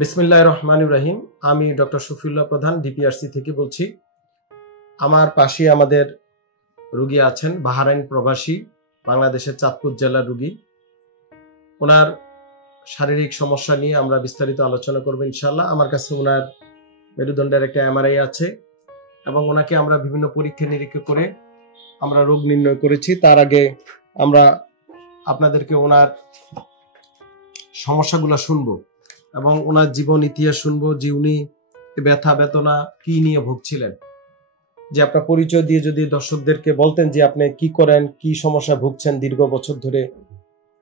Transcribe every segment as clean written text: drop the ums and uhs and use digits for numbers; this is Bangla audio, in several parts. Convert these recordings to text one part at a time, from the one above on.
বিসমিল্লাহির রহমানির রহিম। আমি ডক্টর শফিউল্লাহ প্রধান ডিপিআরসি থেকে বলছি। আমার পাশে আমাদের রোগী আছেন, বাহরাইন প্রবাসী, বাংলাদেশের চাঁদপুর জেলার রোগী। ওনার শারীরিক সমস্যা নিয়ে আমরা বিস্তারিত আলোচনা করব ইনশাআল্লাহ। আমার কাছে ওনার মেরুদণ্ডের একটা এমআরআই আছে এবং ওনাকে আমরা বিভিন্ন পরীক্ষা নিরীক্ষা করে আমরা রোগ নির্ণয় করেছি। তার আগে আমরা আপনাদেরকে ওনার সমস্যাগুলো শুনবো এবং ওনার জীবন ইতিহাস শুনবো, যে উনি ব্যথা বেদনা কি নিয়ে ভুগছিলেন। যে আপনার পরিচয় দিয়ে যদি দর্শকদেরকে বলতেন যে আপনি কি করেন, কি সমস্যা ভুগছেন দীর্ঘ বছর ধরে,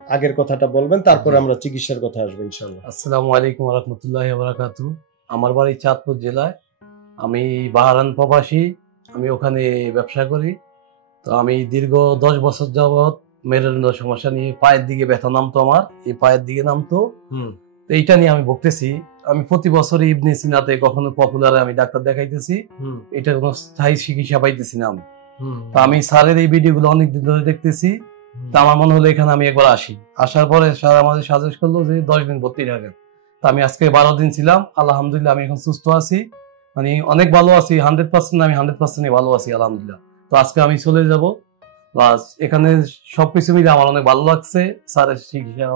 আগের কথাটা বলবেন, তারপরে আমরা চিকিৎসার কথা আসবো ইনশাআল্লাহ। আসসালামু আলাইকুম ওয়া রাহমাতুল্লাহি ওয়া বারাকাতুহু। আমার বাড়ি চাঁদপুর জেলায়। আমি বাহরাইন প্রবাসী, আমি ওখানে ব্যবসা করি। তো আমি দীর্ঘ 10 বছর যাবৎ মেরুদণ্ড সমস্যা নিয়ে, পায়ের দিকে ব্যথা নামতো, আমার এই পায়ের দিকে নামতো। তো এইটা নিয়ে আমি ভুগতেছি। আমি প্রতি বছর ইবনে সিনাতে, কখনো পপুলারে আমি ডাক্তার দেখাইতেছি। এটা কোনো স্থায়ী চিকিৎসা পাইতেছি না আমি। তো আমি স্যারের এই ভিডিওগুলো অনেকদিন ধরে দেখতেছি। তা আমার মনে হলো এখানে আমি একবার আসি। আসার পরে স্যার আমাদের সাজেস্ট করলো যে 10 দিন ভর্তি থাকেন। তো আমি আজকে 12 দিন ছিলাম। আলহামদুলিল্লাহ আমি এখন সুস্থ আছি, মানে অনেক ভালো আছি। 100% আমি 100% ভালো আছি আলহামদুলিল্লাহ। তো আজকে আমি চলে যাব। এখানে সবকিছু মিলে আমার অনেক ভালো লাগছে। স্যারের চিকিৎসা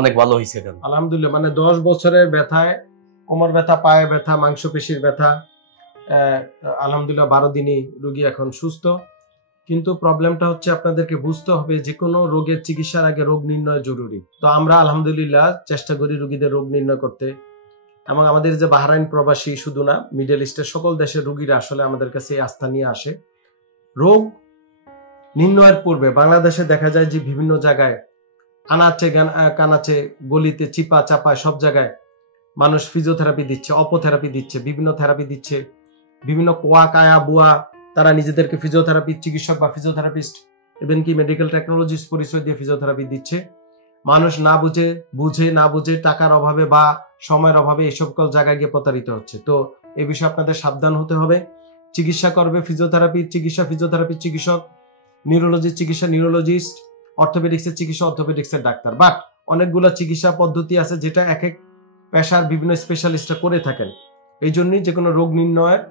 অনেক ভালো হয়েছে এখানে আলহামদুলিল্লাহ। মানে 10 বছরের ব্যথায়, কোমর ব্যথা, পায়ে ব্যথা, মাংসপেশির ব্যথা, আলহামদুলিল্লাহ 12 দিনই রোগী এখন সুস্থ। কিন্তু প্রবলেমটা হচ্ছে আপনাদেরকে বুঝতে হবে যে কোনো রোগের চিকিৎসার আগে রোগ নির্ণয় জরুরি। তো আমরা আলহামদুলিল্লাহ চেষ্টা করি রোগীদের রোগ নির্ণয় করতে, এবং আমাদের যে বাহরাইন প্রবাসী শুধু না, মিডল ইস্টের সকল দেশের রোগীরা আসলে আমাদের কাছে এই আস্থা নিয়ে আসে। রোগ নির্ণয়ের পূর্বে বাংলাদেশে দেখা যায় যে বিভিন্ন জায়গায় আনাচে কানাচে, গলিতে, চিপা চাপায় সব জায়গায় মানুষ ফিজিওথেরাপি দিচ্ছে, অপোথেরাপি দিচ্ছে, বিভিন্ন থেরাপি দিচ্ছে, বিভিন্ন কোয়া কায়া বুয়া, তারা নিজেদেরকে ফিজিওথেরাপি চিকিৎসক বা ফিজিওথেরাপিস্ট, ইভেন কি মেডিকেল টেকনোলজিস্ট পরিচয় দিয়ে ফিজিওথেরাপি দিচ্ছে। মানুষ না বুঝে টাকার অভাবে বা সময়ের অভাবে এই সকল জায়গায় গিয়ে প্রতারিত হচ্ছে। তো এই বিষয়ে আপনাদের সাবধান হতে হবে। চিকিৎসা করবে ফিজিওথেরাপির চিকিৎসা ফিজিওথেরাপির চিকিৎসক, নিউরোলজির চিকিৎসা নিউরোলজিস্ট, অর্থোপেডিক্সের চিকিৎসা অর্থোপেডিক্সের ডাক্তার। বাট অনেকগুলো চিকিৎসা পদ্ধতি আছে যেটা এক এক পেশার বিভিন্ন স্পেশালিস্টরা করে থাকেন। এই জন্যই যে কোনো রোগ নির্ণয়ের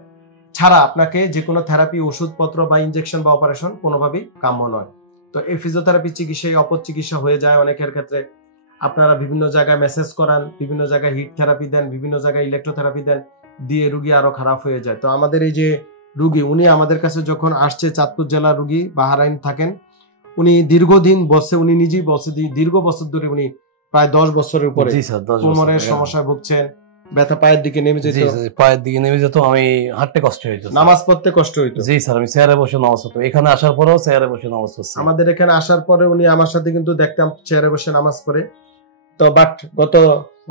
ছাড়া আপনাকে যে কোনো থেরাপি, ওষুধপত্র বা ইনজেকশন বা অপারেশন কোনোভাবেই কাম্য নয়। তো এই ফিজিওথেরাপি চিকিৎসায় অপচিকিৎসা হয়ে যায় অনেকের ক্ষেত্রে। আপনারা বিভিন্ন জায়গায় মেসেজ করান, বিভিন্ন জায়গায় হিট থেরাপি দেন, বিভিন্ন জায়গায় ইলেকট্রোথেরাপি দেন, দিয়ে রুগী আরো খারাপ হয়ে যায়। তো আমাদের এই যে রুগী, উনি আমাদের কাছে যখন আসছে, চাঁদপুর জেলার রুগী, বাহরাইন থাকেন, উনি দীর্ঘদিন বসে, উনি নিজেই বসে, দীর্ঘ বছর ধরে উনি প্রায় 10 বছরের উপরে কোমরের সমস্যায় ভুগছেন, ব্যথা পায়ের দিকে নেমে যেত, আমি হাঁটতে কষ্ট হইতো, নামাজ পড়তে কষ্ট হইতো। জি স্যার, আমি চেয়ারে বসে নামাজ পড়তাম। এখানে আসার পরেও চেয়ারে বসে নামাজ পড়ছি। আমাদের এখানে আসার পরে উনি আমার সাথে কিন্তু দেখতাম চেয়ারে বসে নামাজ পড়ে। তো বাট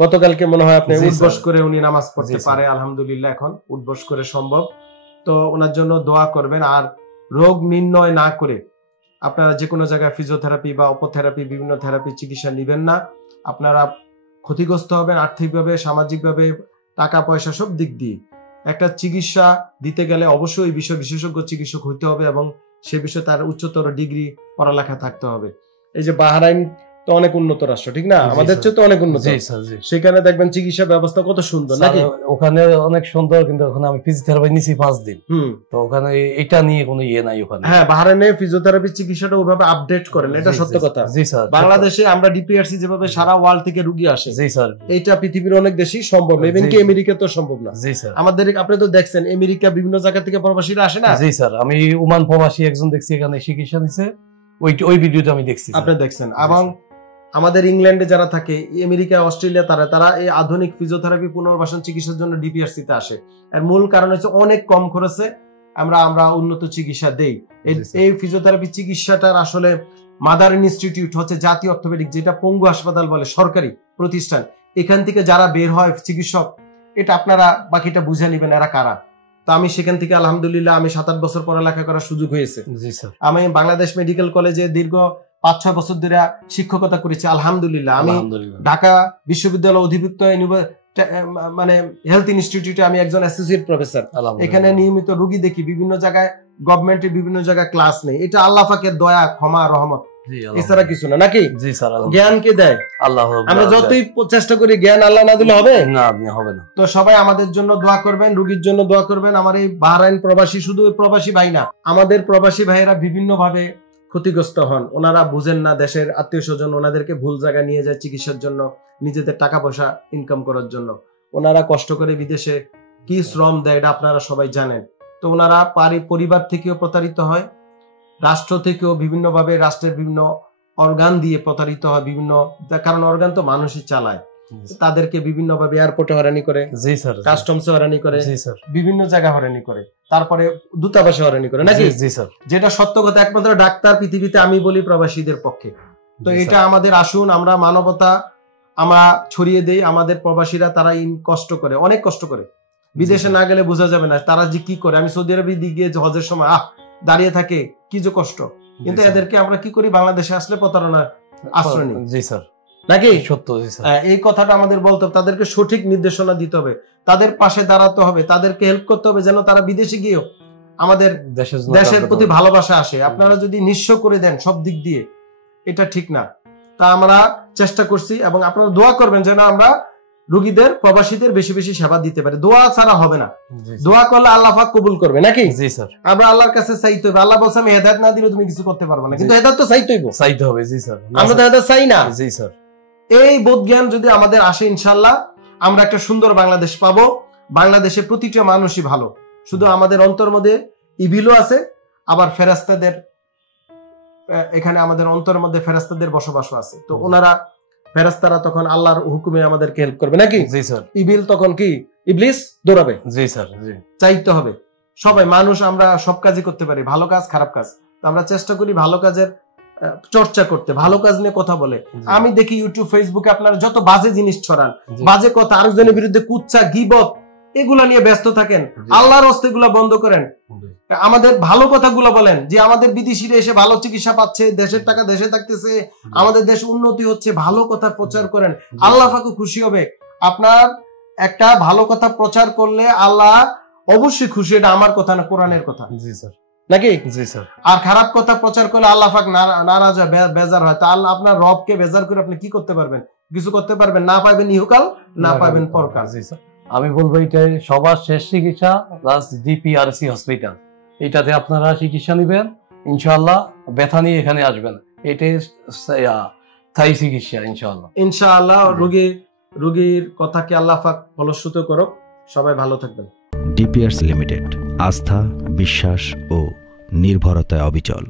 গতকালকে মনে হয় আপনি উঠবস করে উনি নামাজ পড়তে পারে আলহামদুলিল্লাহ, এখন উঠবস করে সম্ভব। তো ওনার জন্য দোয়া করবেন। আর রোগ নির্ণয় না করে আপনারা যে কোনো জায়গায় ফিজিওথেরাপি বা অপোথেরাপি, বিভিন্ন থেরাপি চিকিৎসা নেবেন না। আপনারা ক্ষতিগ্রস্ত হবেন আর্থিকভাবে, সামাজিকভাবে, টাকা পয়সা সব দিক দিয়ে। একটা চিকিৎসা দিতে গেলে অবশ্যই এই বিষয়ে বিশেষজ্ঞ চিকিৎসক হইতে হবে এবং সে বিষয়ে তার উচ্চতর ডিগ্রি পড়ালেখা থাকতে হবে। এই যে বাহরাইন তো অনেক উন্নত রাষ্ট্র, ঠিক না? আমাদের চেয়ে তো অনেক উন্নত। সেখানে দেখবেন চিকিৎসা ব্যবস্থা কত সুন্দর, নাকি? ওখানে অনেক সুন্দর, কিন্তু ওখানে আমি ফিজিওথেরাপি নিছি 5 দিন। তো ওখানে এটা নিয়ে কোনো ইয়ে নাই ওখানে। হ্যাঁ, বাহরাইনে ফিজিওথেরাপি চিকিৎসাটা ওইভাবে আপডেট করেন, এটা সত্য কথা। জি স্যার। বাংলাদেশে আমরা ডিপিআরসি যেভাবে সারা ওয়ার্ল্ড থেকে রোগী আসে, জি স্যার, এইটা পৃথিবীর অনেক দেশেই সম্ভব না, ইভেন কি আমেরিকা তো সম্ভব না। জি স্যার। আমাদের আপনি তো দেখছেন আমেরিকা বিভিন্ন জায়গা থেকে প্রবাসীরা আসে না? জি স্যার, আমি ওমান প্রবাসী একজন দেখছি এখানে চিকিৎসা নিছে, ওই ভিডিওটা আমি দেখছি। আপনি দেখছেন। এবং আমাদের ইংল্যান্ডে যারা থাকে, আমেরিকা, অস্ট্রেলিয়া, তারা এই আধুনিক ফিজিওথেরাপি পুনর্বাসন চিকিৎসার জন্য ডিপিআরসি তে আসে। এর মূল কারণ হচ্ছে অনেক কম খরচে আমরা উন্নত চিকিৎসা দেই। এই ফিজিওথেরাপি চিকিৎসাটার আসলে মাদার ইনস্টিটিউট হচ্ছে জাতীয় অর্থোপেডিক, যেটা পঙ্গু হাসপাতাল বলে, সরকারি প্রতিষ্ঠান। এখান থেকে যারা বের হয় চিকিৎসক, এটা আপনারা বাকিটা বুঝে নেবেন এরা কারা। তো আমি সেখান থেকে আলহামদুলিল্লাহ আমি 7-8 বছর পড়ালেখা করার সুযোগ হয়েছে। আমি বাংলাদেশ মেডিকেল কলেজে দীর্ঘ 5-6 বছর ধরে শিক্ষকতা করেছি আলহামদুলিল্লাহ। আমি ঢাকা বিশ্ববিদ্যালয় অধিভুক্ত মানে হেলথ ইনস্টিটিউটে আমি একজন অ্যাসোসিয়েট প্রফেসর। এখানে নিয়মিত রোগী দেখি, বিভিন্ন জায়গায় গভর্নমেন্টের বিভিন্ন জায়গায় ক্লাস নেই। এটা আল্লাহ পাকের দয়া, ক্ষমা, রহমত। জি এছাড়া কিছু না, নাকি? জি স্যার, জ্ঞান কে দেয়? আল্লাহ। আমরা যতই চেষ্টা করি, জ্ঞান আল্লাহ না দিলে হবে না, হবে না। তো সবাই আমাদের জন্য দোয়া করবেন, রোগীর জন্য দোয়া করবেন। আমার এই বাহরাইন প্রবাসী, শুধু প্রবাসী ভাই না, আমাদের প্রবাসী ভাইয়েরা বিভিন্ন ভাবে ক্ষতিগ্রস্ত হন। ওনারা বুঝেন না, দেশের আত্মীয় স্বজন ওনাদেরকে ভুল জায়গায় নিয়ে যায় চিকিৎসার জন্য, নিজেদের টাকা পয়সা ইনকাম করার জন্য। ওনারা কষ্ট করে বিদেশে কি শ্রম দেয় এটা আপনারা সবাই জানেন। তো ওনারা পরিবার থেকেও প্রতারিত হয়, রাষ্ট্র থেকেও বিভিন্ন ভাবে, রাষ্ট্রের বিভিন্ন অর্গান দিয়ে প্রতারিত হয় বিভিন্ন, কারণ অর্গান তো মানুষই চালায়। তাদেরকে বিভিন্ন ভাবে এয়ারপোর্টে হয়রানি করে, জি স্যার, কাস্টমসে হয়রানি করে, জি স্যার, বিভিন্ন জায়গায় হয়রানি করে, তারপরে দূতাবাসে হয়রানি করে, নাকি? জি স্যার, যেটা সত্য কথা। একমাত্র ডাক্তার পৃথিবীতে আমি বলি প্রবাসীদের পক্ষে। তো এটা আমাদের, আসুন আমরা মানবতা আমরা ছড়িয়ে দেই। আমাদের প্রবাসীরা তারা কষ্ট করে, অনেক কষ্ট করে, বিদেশে না গেলে বোঝা যাবে না তারা যে কি করে। আমি সৌদি আরবে গিয়ে হজের সময় দাঁড়িয়ে থাকে, কি যে কষ্ট। কিন্তু এদেরকে আমরা কি করি, বাংলাদেশে আসলে প্রতারণার আশ্রয় নিই। জি স্যার, নাকি? সত্য। জি স্যার, এই কথাটা আমাদের বলতে হবে, তাদেরকে সঠিক নির্দেশনা দিতে হবে, তাদের পাশে দাঁড়াতে হবে, তাদেরকে হেল্প করতে হবে, যেন তারা বিদেশে গিয়েও আমাদের দেশের প্রতি ভালোবাসা আসে। আপনারা যদি নিঃস্ব করে দেন সব দিক দিয়ে, এটা ঠিক না। তা আমরা চেষ্টা করছি, এবং আপনারা দোয়া করবেন যেন আমরা রোগীদের, প্রবাসীদের বেশি বেশি সেবা দিতে পারি। দোয়া ছাড়া হবে না, দোয়া করলে আল্লাহ পাক কবুল করবে, নাকি? জি স্যার, আমরা আল্লাহর কাছে চাইতে হবে। আল্লাহ বলছে আমি হেদায়েত না দিলে তুমি কিছু করতে পারবে না, কিন্তু হেদায়েত তো চাইতে হবে। জি স্যার, আমরা তো হেদায়েত চাই না। জি স্যার, এই বোধ জ্ঞান যদি আমাদের আসে, ইনশাআল্লাহ আমরা একটা সুন্দর বাংলাদেশ পাবো। বাংলাদেশে প্রতিটা মানুষই ভালো, শুধু আমাদের অন্তর মধ্যে ইভিলও আছে, আবার ফেরেশতাদের, এখানে আমাদের অন্তরের মধ্যে ফেরেশতাদের বসবাসও আছে। তো ওনারা ফেরেশতারা তখন আল্লাহর হুকুমে আমাদেরকে হেল্প করবে, নাকি? জি স্যার, ইভিল তখন কি, ইবলিস দৌড়াবে। জি স্যার, জি, চাইতে হবে সবাই। মানুষ আমরা সব কাজই করতে পারি, ভালো কাজ খারাপ কাজ। তো আমরা চেষ্টা করি ভালো কাজের চর্চা করতে, ভালো কাজ নিয়ে কথা বলে। আমি দেখি ইউটিউব, ফেসবুকে আপনারা যত বাজে জিনিস ছড়ান, বাজে কথা, আরেকজনের বিরুদ্ধে কুচ্চা, গীবত, এগুলা নিয়ে ব্যস্ত থাকেন। আল্লাহর রাস্তে এগুলা বন্ধ করেন, আমাদের ভালো কথাগুলো বলেন, যে আমাদের বিদেশিরা এসে ভালো চিকিৎসা পাচ্ছে, দেশের টাকা দেশে থাকতেছে, আমাদের দেশ উন্নতি হচ্ছে। ভালো কথা প্রচার করেন, আল্লাহ পাকও খুশি হবে। আপনার একটা ভালো কথা প্রচার করলে আল্লাহ অবশ্যই খুশি। এটা আমার কথা না, কোরআনের কথা। জি স্যার, নাকি? জি স্যার। আর খারাপ কথা প্রচার করলে আল্লাহ পাক নারাজ হয়, বেজার হয়। তা আল্লাহ, আপনার রবকে বেজার করে আপনি কি করতে পারবেন? কিছু করতে পারবেন না, পাবেন ইহকাল, না পাবেন পরকাল। জি স্যার, আমি বলবো এটাই সবার শেষ চিকিৎসা, ডিপিআরসি হসপিটাল। এটাতে আপনারা চিকিৎসা নেবেন, ইনশাআল্লাহ ব্যথা নিয়ে এখানে আসবেন। এটাই স্থায়ী চিকিৎসা, ইনশাআল্লাহ। ইনশাআল্লাহ রোগীর কথাকে আল্লাহ পাক ফলশ্রুত করুক। সবাই ভালো থাকবেন। ডিপিআরসি লিমিটেড, আস্থা, বিশ্বাস ও নির্ভরতায় অবিচল।